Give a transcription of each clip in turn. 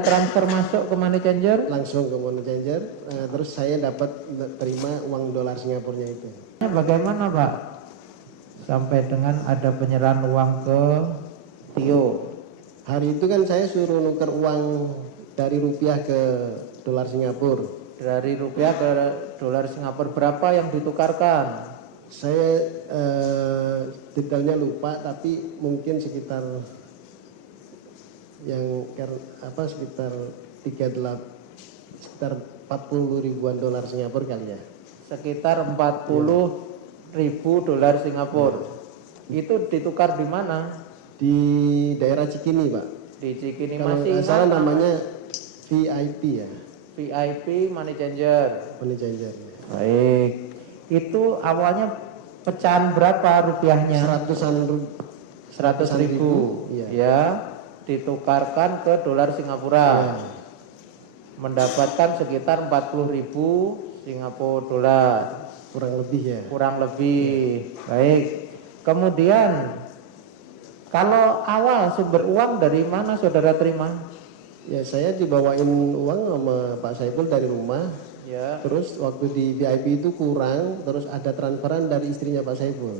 transfer masuk ke money changer? Langsung ke money changer, terus saya dapat terima uang dolar Singapurnya itu. Bagaimana Pak sampai dengan ada penyerahan uang ke Tio? Hari itu kan saya suruh nuker uang dari rupiah ke dolar Singapura. Dari rupiah ke dolar Singapura berapa yang ditukarkan? Saya detailnya lupa, tapi mungkin sekitar sekitar 40 ribuan dolar Singapura kali ya. Sekitar 40 ribu dolar Singapura. Itu ditukar di mana? Di daerah Cikini, Pak. Di Cikini. Kalau masih nggak salah namanya VIP ya. VIP money changer. Money changer. Baik. Itu awalnya pecahan berapa rupiahnya? 100 ribu. Iya. Ya, ditukarkan ke dolar Singapura. Ya. Mendapatkan sekitar 40 ribu Singapura dolar. Kurang lebih ya. Kurang lebih. Baik. Kemudian kalau awal sumber uang dari mana saudara terima? Ya, saya dibawain uang sama Pak Saiful dari rumah. Ya. Terus waktu di VIP itu kurang, terus ada transferan dari istrinya Pak Saiful.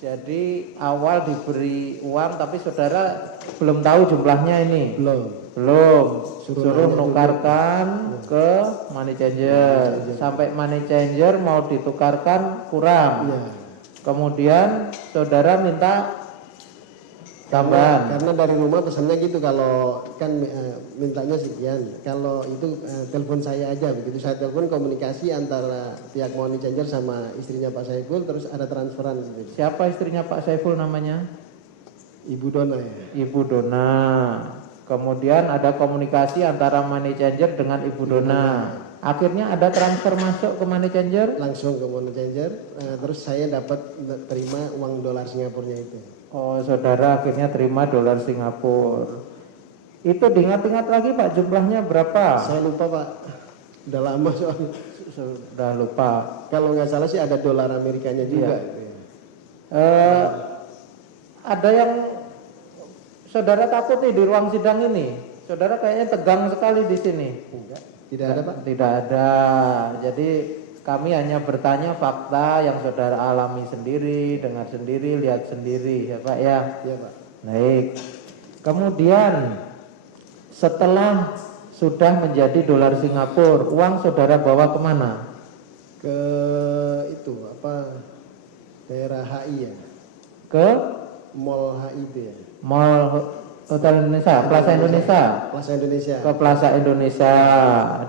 Jadi awal diberi uang tapi saudara belum tahu jumlahnya ini. Belum. Suruh nukarkan ke money changer. Sampai money changer mau ditukarkan kurang. Ya. Kemudian saudara minta tambahan. Karena dari rumah pesannya gitu, kalau kan mintanya sekian. Kalau itu telepon saya aja, begitu saya telepon komunikasi antara pihak money changer sama istrinya Pak Saiful, terus ada transferan. Gitu. Siapa istrinya Pak Saiful namanya? Ibu Dona ya. Ibu Dona. Kemudian ada komunikasi antara money changer dengan Ibu Dona. Akhirnya ada transfer masuk ke money changer? Langsung ke money changer, terus saya dapat terima uang dolar Singapurnya itu. Oh, saudara akhirnya terima dolar Singapura. Itu diingat-ingat lagi Pak, jumlahnya berapa? Saya lupa Pak, udah lama soalnya. Sudah lupa. Kalau nggak salah sih ada dolar Amerikanya juga. Iya. Ada yang saudara takuti di ruang sidang ini? Saudara kayaknya tegang sekali di sini. Enggak, tidak ada Pak. Tidak ada. Jadi kami hanya bertanya fakta yang saudara alami sendiri, dengar sendiri, lihat sendiri, ya Pak ya. Iya Pak. Baik. Kemudian setelah sudah menjadi dolar Singapura, uang saudara bawa kemana? Ke itu daerah HI ya. Ke Mall HI itu ya. Mall Hotel Indonesia, Plaza Indonesia. Plaza Indonesia. Ke Plaza Indonesia.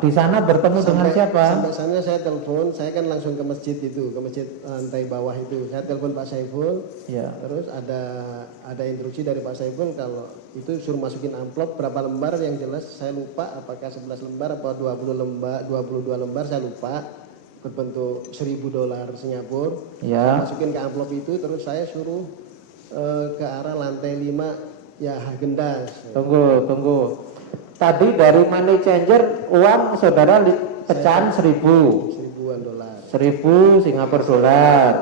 Di sana bertemu dengan siapa? Sampai sana saya telepon, saya kan langsung ke masjid itu, ke masjid lantai bawah itu. Saya telepon Pak Saiful. Ya. Terus ada instruksi dari Pak Saiful kalau itu suruh masukin amplop berapa lembar, yang jelas saya lupa apakah 11 lembar atau 20 lembar, 22 lembar saya lupa, berbentuk 1.000 dolar Singapura. Ya. Saya masukin ke amplop itu, terus saya suruh ke arah lantai 5 ya, Hagendas. Tunggu. Tadi dari money changer uang saudara pecahan 1.000 dolar. 1.000 Singapura dolar.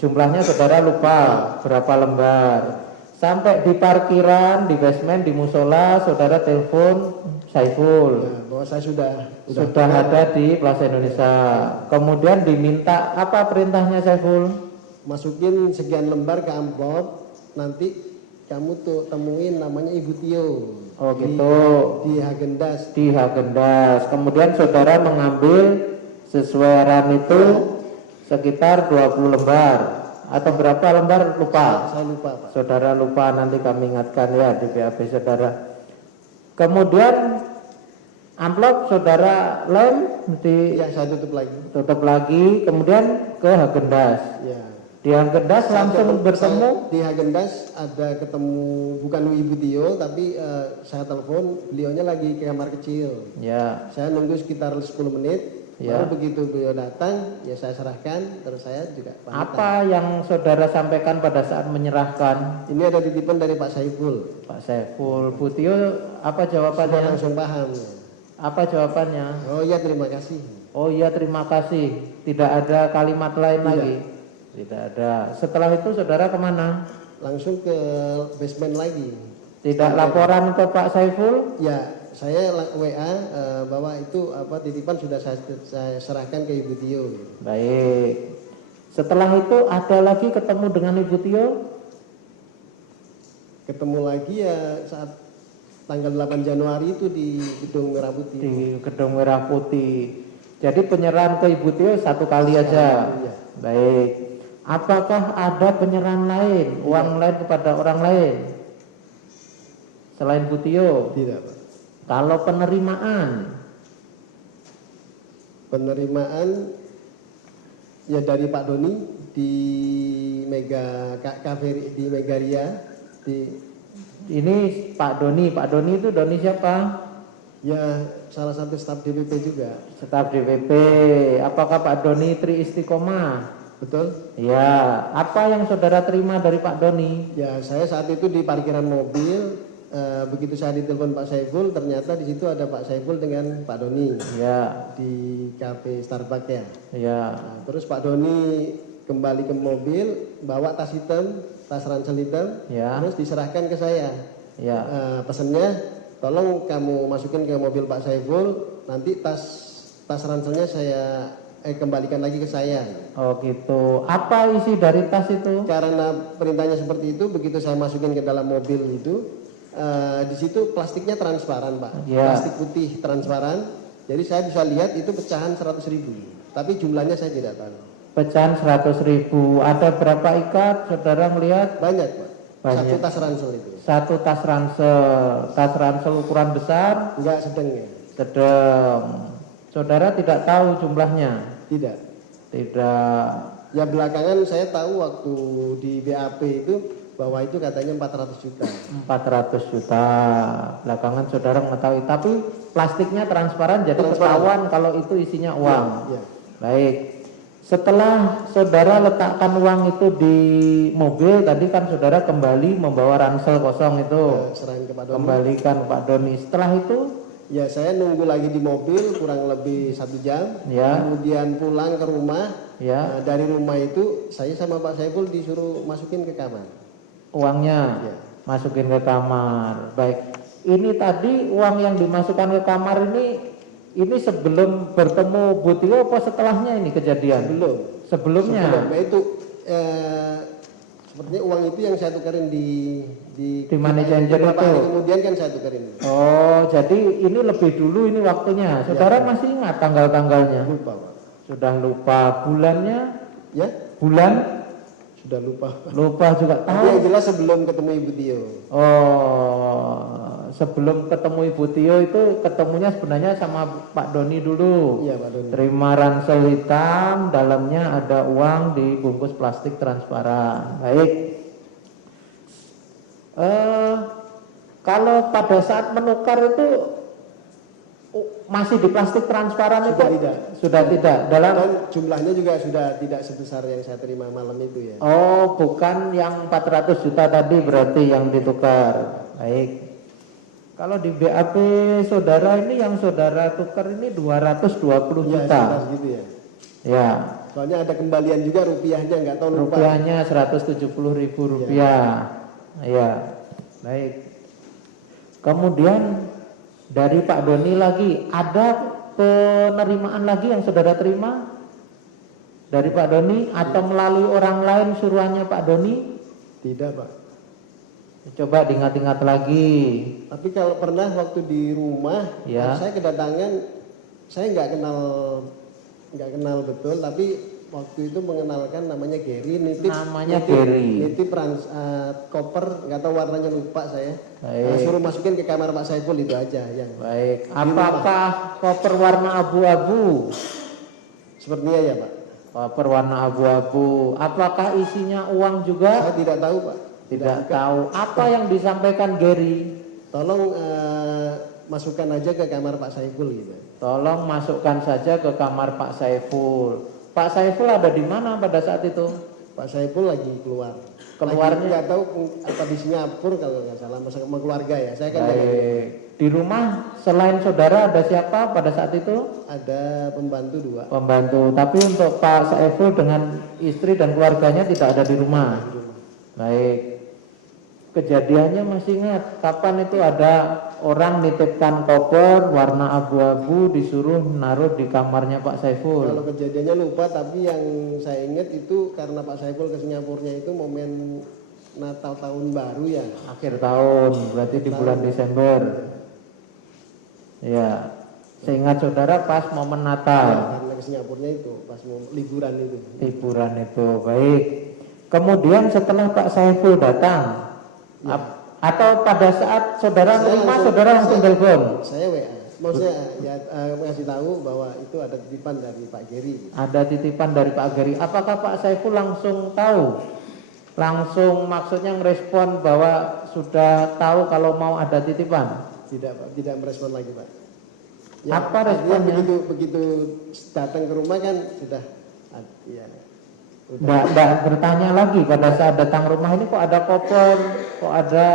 Jumlahnya saudara lupa berapa lembar. Sampai di parkiran, di basement, di musola, saudara telepon Saiful. Nah, bahwa saya sudah ada di Plaza Indonesia. Kemudian diminta apa perintahnya Saiful? Masukin sekian lembar ke amplop, nanti kamu tuh temuin namanya Ibu Tio. Oh gitu. Di Hagendas. Di Hagendas. Kemudian saudara mengambil sesuai ram itu sekitar 20 lembar atau berapa lembar lupa? Saya lupa Pak. Saudara lupa, nanti kami ingatkan ya di BAP saudara. Kemudian amplop saudara lem Ya, saya tutup lagi, kemudian ke Hagendas. Ya. Di Hagendas langsung bertemu. Di Hagendas ada ketemu bukan Ibu Tio, tapi saya telepon, beliaunya lagi ke kamar kecil. Ya. Saya nunggu sekitar 10 menit. Ya. Baru begitu beliau datang, ya saya serahkan, terus saya juga pamitan. Apa yang saudara sampaikan pada saat menyerahkan? Ini ada titipan dari Pak Saiful. Pak Saiful. Bu Tio apa jawabannya? Sudah langsung paham. Apa jawabannya? Oh iya, terima kasih. Oh iya, terima kasih. Tidak ada kalimat lain lagi? Tidak ada. Setelah itu saudara kemana? Langsung ke basement lagi. Tidak laporan ke Pak Saiful? Ya, saya WA bahwa itu titipan sudah saya serahkan ke Ibu Tio. Baik. Setelah itu ada lagi ketemu dengan Ibu Tio? Ketemu lagi ya saat tanggal 8 Januari itu di Gedung Merah Putih. Di Gedung Merah Putih. Jadi penyerahan ke Ibu Tio satu kali aja. Iya. Baik. Apakah ada penyerahan lain, uang lain kepada orang lain selain Bu Tio? Tidak, Pak. Kalau penerimaan ya dari Pak Doni di Cafe di Megaria ini Pak Doni itu Doni siapa? ya salah satu staf DPP juga. Staf DPP. Apakah Pak Doni Tri Istiqomah? Betul? Ya, apa yang saudara terima dari Pak Doni? Ya, saya saat itu di parkiran mobil, begitu saya ditelepon Pak Saiful, ternyata di situ ada Pak Saiful dengan Pak Doni. Ya. Di cafe Starbucks ya. Ya. Nah, terus Pak Doni kembali ke mobil, bawa tas hitam, tas ransel hitam, Ya. terus diserahkan ke saya. Ya. Pesannya, tolong kamu masukin ke mobil Pak Saiful, nanti tas ranselnya saya kembalikan lagi ke saya. Oh gitu. Apa isi dari tas itu? Karena perintahnya seperti itu, begitu saya masukin ke dalam mobil itu, di situ plastiknya transparan, Pak. Ya. Plastik putih transparan. Jadi saya bisa lihat itu pecahan 100.000. Tapi jumlahnya saya tidak tahu. Pecahan 100.000. Ada berapa ikat? Saudara melihat? Banyak, Pak. Banyak. Satu tas ransel itu. Satu tas ransel. Tas ransel ukuran besar? Enggak sedang ya? Sedang. Saudara tidak tahu jumlahnya? Tidak. Tidak. Ya belakangan saya tahu waktu di BAP itu bahwa itu katanya 400 juta. 400 juta. Belakangan saudara mengetahui. Tapi plastiknya transparan jadi Transparan. ketahuan kalau itu isinya uang. Ya. Baik. Setelah saudara letakkan uang itu di mobil, tadi kan saudara kembali membawa ransel kosong itu. Serahin ke Pak Doni. Kembalikan Pak Doni. Setelah itu, Ya saya nunggu lagi di mobil kurang lebih 1 jam. Ya. Kemudian pulang ke rumah. ya, Dari rumah itu saya sama Pak Saiful disuruh masukin ke kamar. uangnya Ya. masukin ke kamar. Baik. Ini tadi uang yang dimasukkan ke kamar ini sebelum bertemu Bu Tio apa setelahnya ini kejadian? Belum. Sebelumnya. Sebelumnya itu sepertinya uang itu yang saya tukerin di money changer beberapa itu. hari kemudian kan saya tukerin. Oh, jadi ini lebih dulu ini waktunya. Saudara masih ingat tanggal-tanggalnya? Lupa, Pak. Sudah lupa bulannya? Ya? Bulan? Sudah lupa. Lupa juga Tapi yang tahu. jelas sebelum ketemu Ibu Tio. Oh, sebelum ketemu Ibu Tio itu ketemunya sebenarnya sama Pak Doni dulu. Iya, Pak Doni. Terima ransel hitam, dalamnya ada uang dibungkus plastik transparan. Baik. Kalau pada saat menukar itu masih di plastik transparan Sudah itu? tidak. Sudah tidak. Dalam Dan jumlahnya juga sudah tidak sebesar yang saya terima malam itu ya. Oh, bukan yang 400 juta tadi berarti yang ditukar. Baik. Kalau di BAP saudara ini yang saudara tukar ini 220 Ya, juta. sekitar gitu ya. Ya. Soalnya ada kembalian juga rupiahnya nggak tahu lupa. Rupiahnya 170.000 rupiah. Ya. Baik. Kemudian dari Pak Doni lagi ada penerimaan lagi yang saudara terima dari Pak Doni atau melalui orang lain suruhannya Pak Doni? Tidak, Pak. Coba diingat-ingat lagi. Tapi kalau pernah waktu di rumah, Ya. saya kedatangan, saya nggak kenal betul, tapi waktu itu mengenalkan namanya Gary, nitip koper, nggak tahu warnanya lupa saya. Baik. Suruh masukin ke kamar Pak Saiful itu aja yang. Baik. Apakah koper warna abu-abu? Sepertinya ya, Pak. Koper warna abu-abu. Apakah isinya uang juga? Saya tidak tahu, Pak. Tidak tahu. Apa yang disampaikan Gary? Tolong masukkan aja ke kamar Pak Saiful gitu. Tolong masukkan saja ke kamar Pak Saiful. Pak Saiful ada di mana pada saat itu? Pak Saiful lagi keluar. Keluarnya? Nggak tahu apa di Singapura kalau nggak salah, sama keluarga ya. Saya kan Baik. Di rumah selain saudara ada siapa pada saat itu? ada pembantu 2. Pembantu. Tapi untuk Pak Saiful dengan istri dan keluarganya tidak ada di rumah. Baik. kejadiannya masih ingat kapan itu ada orang nitipkan koper warna abu-abu disuruh naruh di kamarnya Pak Saiful. Kalau kejadiannya lupa, tapi yang saya ingat itu karena Pak Saiful ke Singapurnya itu momen Natal tahun baru ya. Akhir tahun, berarti di bulan Desember. Ya, seingat saudara pas momen Ya, Natal. karena ke Singapurnya itu pas mau liburan itu. Liburan itu, baik. Kemudian setelah Pak Saiful datang, Ya. atau pada saat saudara rumah saudara langsung telepon. Saya WA. Mau saya ya, ngasih tahu bahwa itu ada titipan dari Pak Geri. Ada titipan dari Pak Geri. Apakah Pak Saiful langsung tahu? Langsung maksudnya merespon bahwa sudah tahu kalau mau ada titipan? Tidak Pak, tidak merespon lagi Pak. Apa artinya responnya? begitu datang ke rumah kan sudah ya. Nggak bertanya lagi pada saat datang rumah ini kok ada koper, kok ada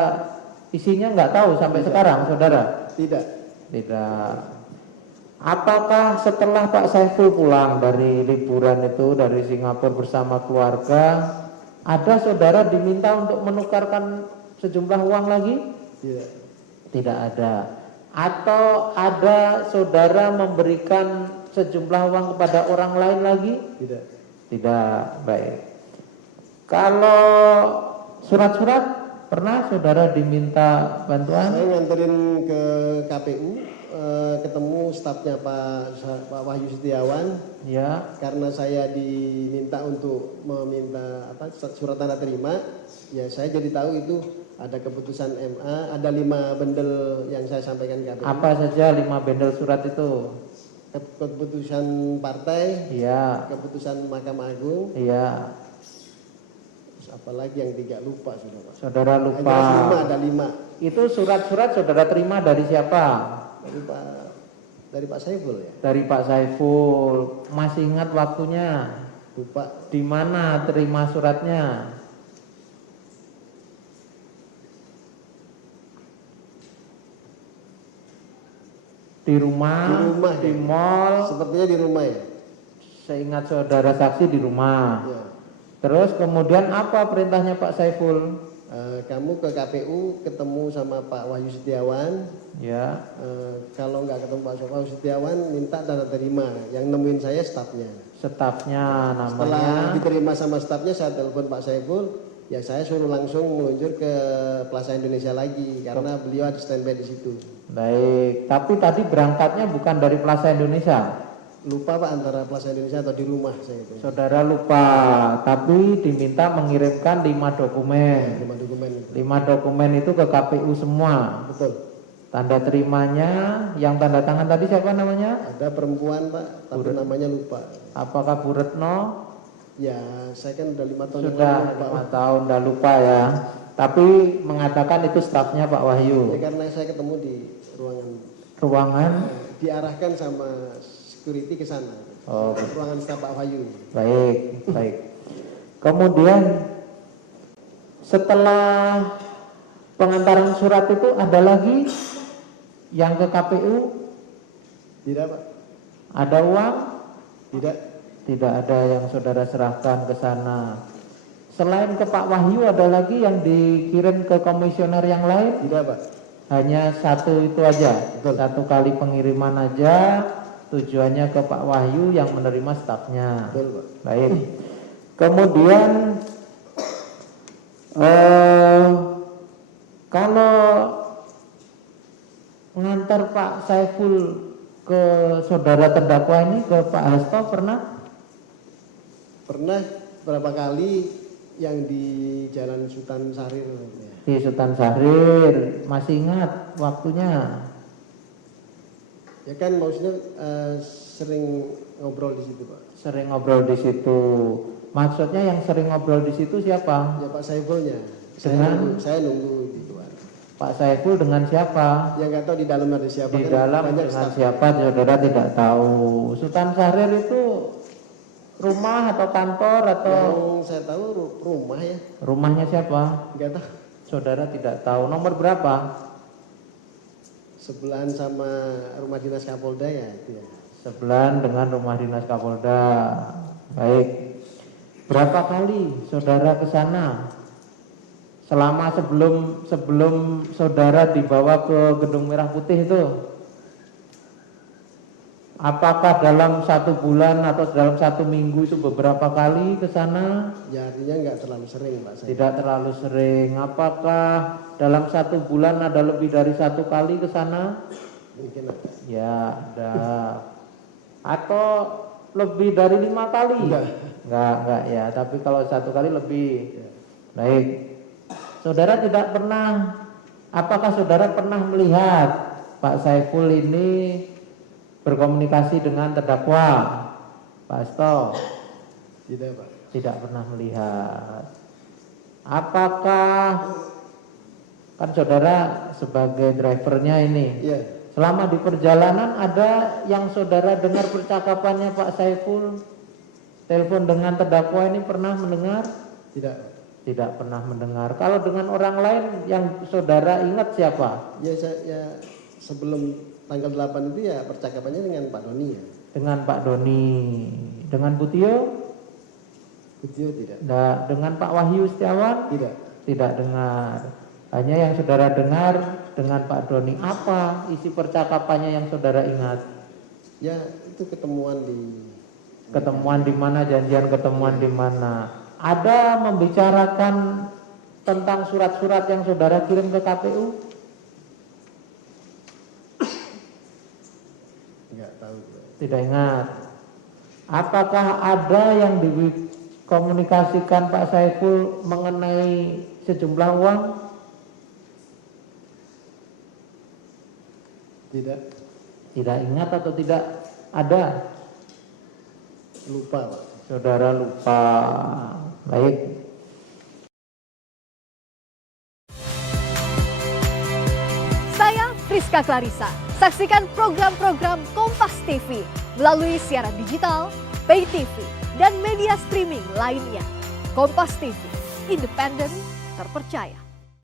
isinya, nggak tahu sampai sekarang saudara? Tidak. Tidak. Apakah setelah Pak Saiful pulang dari liburan itu dari Singapura bersama keluarga, ada saudara diminta untuk menukarkan sejumlah uang lagi? Tidak. Tidak ada. Atau ada saudara memberikan sejumlah uang kepada orang lain lagi? Tidak. Tidak. Baik. Kalau surat-surat pernah saudara diminta bantuan? Saya nganterin ke KPU, ketemu stafnya Pak Wahyu Setiawan. Ya. Karena saya diminta untuk meminta surat tanda terima, ya saya jadi tahu itu ada keputusan MA, ada 5 bendel yang saya sampaikan ke KPU. Apa saja 5 bendel surat itu? Keputusan partai, Iya. keputusan Mahkamah Agung, Iya. terus apalagi yang 3 lupa sudah Pak. Saudara lupa. Ada 5. Itu surat-surat saudara terima dari siapa? Dari Pak Saiful ya. Dari Pak Saiful. Masih ingat waktunya? Lupa. Di mana terima suratnya? Di rumah, di ya. mall. Sepertinya di rumah ya. Seingat saudara saksi di rumah. Ya. Terus kemudian apa perintahnya Pak Saiful? Kamu ke KPU ketemu sama Pak Wahyu Setiawan. Ya. Kalau nggak ketemu Pak Wahyu Setiawan, minta tanda terima. Yang nemuin saya stafnya. Stafnya namanya. Setelah diterima sama stafnya, saya telepon Pak Saiful. Ya saya suruh langsung meluncur ke Plaza Indonesia lagi karena beliau ada standby di situ. Baik, tapi tadi berangkatnya bukan dari Plaza Indonesia. Lupa Pak antara Plaza Indonesia atau di rumah saya itu. Saudara lupa, tapi diminta mengirimkan 5 dokumen. 5 dokumen itu. 5 dokumen itu ke KPU semua. Betul. Tanda terimanya, yang tanda tangan tadi siapa namanya? Ada perempuan Pak, tapi namanya lupa. Apakah Bu Retno? Ya, saya kan udah 5 tahun. Sudah 5 tahun, udah lupa ya. Tapi mengatakan itu stafnya Pak Wahyu. Ya karena saya ketemu di Ruangan? Diarahkan sama security ke sana. Oh, ruangan staf Pak Wahyu. baik, baik. Kemudian setelah pengantaran surat itu ada lagi yang ke KPU? Tidak Pak. Ada uang? Tidak. Tidak ada yang saudara serahkan ke sana. Selain ke Pak Wahyu ada lagi yang dikirim ke komisioner yang lain? Tidak Pak. Hanya satu itu aja. Betul. 1 kali pengiriman aja, tujuannya ke Pak Wahyu yang menerima stafnya. Betul Pak. Baik. Kemudian kalau mengantar Pak Saiful ke saudara terdakwa ini, ke Pak Hasto pernah? Pernah berapa kali yang di Jalan Sultan Syahrir. Di Sultan Syahrir, masih ingat waktunya? Ya kan maksudnya sering ngobrol di situ Pak. Sering ngobrol di situ. Maksudnya yang sering ngobrol di situ siapa? Ya Pak Saifulnya. Saya nunggu di luar. Pak Saiful dengan siapa? Ya nggak tahu di dalam ada siapa. Di kan dalam banyak dengan staff. siapa saudara tidak tahu. Sultan Syahrir itu rumah atau kantor atau? Yang saya tahu rumah ya. Rumahnya siapa? Nggak tahu. Saudara tidak tahu. Nomor berapa? Sebelahan sama rumah dinas Kapolda ya itu ya. Sebelahan dengan rumah dinas Kapolda. Baik. Berapa kali saudara ke sana? selama sebelum saudara dibawa ke Gedung Merah Putih itu, apakah dalam 1 bulan atau dalam 1 minggu itu beberapa kali ke sana? Ya artinya nggak terlalu sering Pak. Tidak terlalu sering. Apakah dalam 1 bulan ada lebih dari 1 kali ke sana? Mungkin ada. Ya ada. Atau lebih dari 5 kali? Enggak ya. Tapi kalau 1 kali lebih. Ya. Baik. Saudara tidak pernah, apakah saudara pernah melihat Pak Saiful ini berkomunikasi dengan terdakwa Pak Asto? Tidak Pak. Tidak pernah melihat. Apakah, kan saudara sebagai drivernya ini, Iya. selama di perjalanan ada yang saudara dengar percakapannya Pak Saiful telepon dengan terdakwa ini, pernah mendengar? Tidak Pak. Tidak pernah mendengar. Kalau dengan orang lain yang saudara ingat siapa? Ya sebelum tanggal 8 itu ya percakapannya dengan Pak Doni ya. Dengan Pak Doni. Dengan Butio? Butio tidak. Dengan Pak Wahyu Setiawan? Tidak. Tidak dengar. Hanya yang saudara dengar dengan Pak Doni. Apa isi percakapannya yang saudara ingat? Ya itu ketemuan di mana, janjian ketemuan di mana? Ada membicarakan tentang surat-surat yang saudara kirim ke KPU? Enggak tahu. Tidak ingat. Apakah ada yang dikomunikasikan Pak Saiful mengenai sejumlah uang? Tidak. Tidak ingat atau tidak ada? Lupa Pak. Saudara lupa. Baik. Saya Friska Clarissa. Saksikan program-program Kompas TV melalui siaran digital, pay TV, dan media streaming lainnya. Kompas TV, independen, terpercaya.